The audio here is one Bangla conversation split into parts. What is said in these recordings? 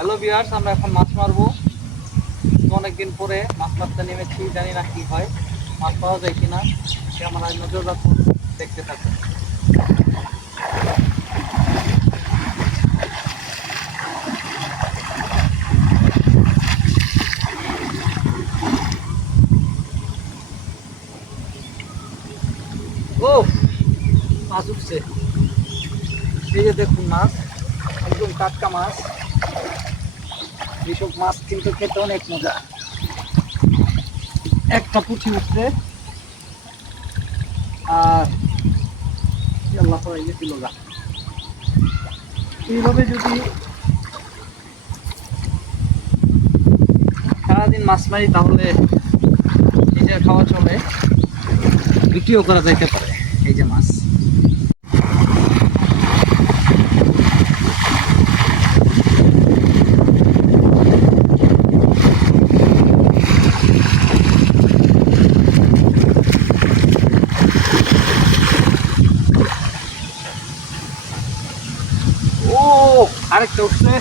হ্যালো ভিউয়ার্স, আমরা এখন মাছ মারবো। অনেকদিন পরে মাছ মারতে নেমেছি, জানি না কি হয়, মাছ পাওয়া যায় কিনা। ক্যামেরায় নজর রাখুন, দেখতে থাকুন। ও মাছ উঠছে, এই যে দেখুন মাছ, একদম টাটকা মাছ। এইসব মাছ কিন্তু খেতে অনেক মজা। একটা পুঁটি উঠছে আর আল্লাহ পাই গেছিল গা। এইভাবে যদি সারাদিন মাছ মারি তাহলে নিজের খাওয়া চলে, বিক্রিও করা যাইতে পারে। এই যে মাছ, ও আরেকটা উঠছে,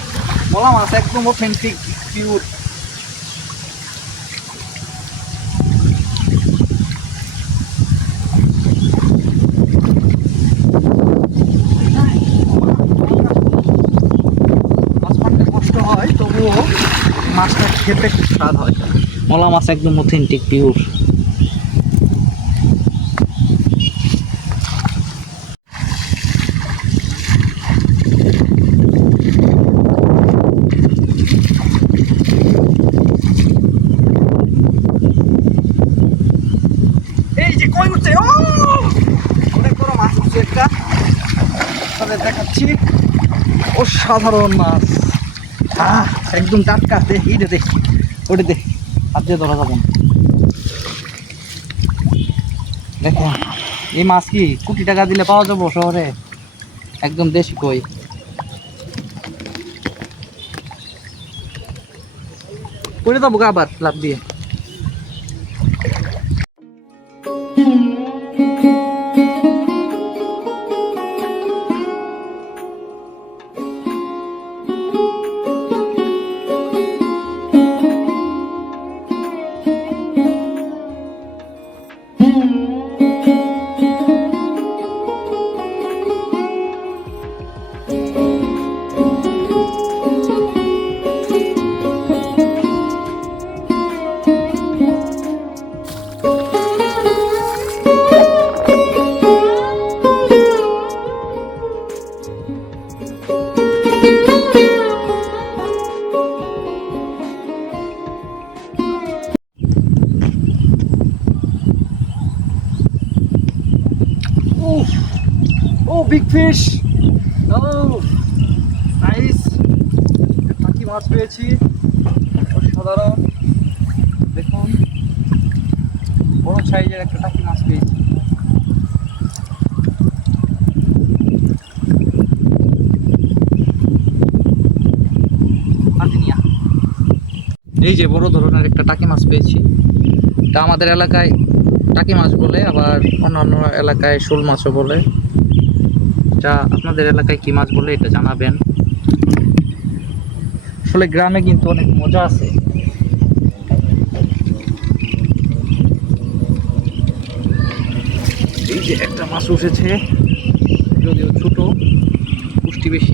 বলা মাছ, একদম অথেন্টিক পিওর। মাছ মারতে কষ্ট হয়, তবুও মাছটা খেতে খুব স্বাদ হয়। মলা মাছ একদম অথেন্টিক পিওর। এই যে কই উঠছে, ও অনেক বড় মাছ উঠছে একটা, তাহলে দেখাচ্ছি। অসাধারণ মাছ, একদম টাটকা। এইটা দেখ, ওটা দেখ, হাত দিয়ে ধরা যাবে না। দেখেন এই মাছ কি কোটি টাকা দিলে পাওয়া যাবো শহরে? একদম দেশি কই। করে দেবো আবার লাভ দিয়ে। Oh, big fish! Oh, nice! টাকি মাছ পেয়েছি, অসাধারণ। দেখুন, বড় সাইজের একটা টাকি মাছ পেয়েছি। এই যে বড় ধরনের একটা টাকি মাছ পেয়েছি। এটা আমাদের এলাকায় টাকি মাছ বলে, আবার অন্যান্য এলাকায় শোল মাছও বলে। এটা আপনাদের এলাকায় কি মাছ বলে এটা জানাবেন। আসলে গ্রামে কিন্তু অনেক মজা আছে। এই যে একটা মাছ উঠেছে, যদিও ছোট, পুষ্টি বেশি।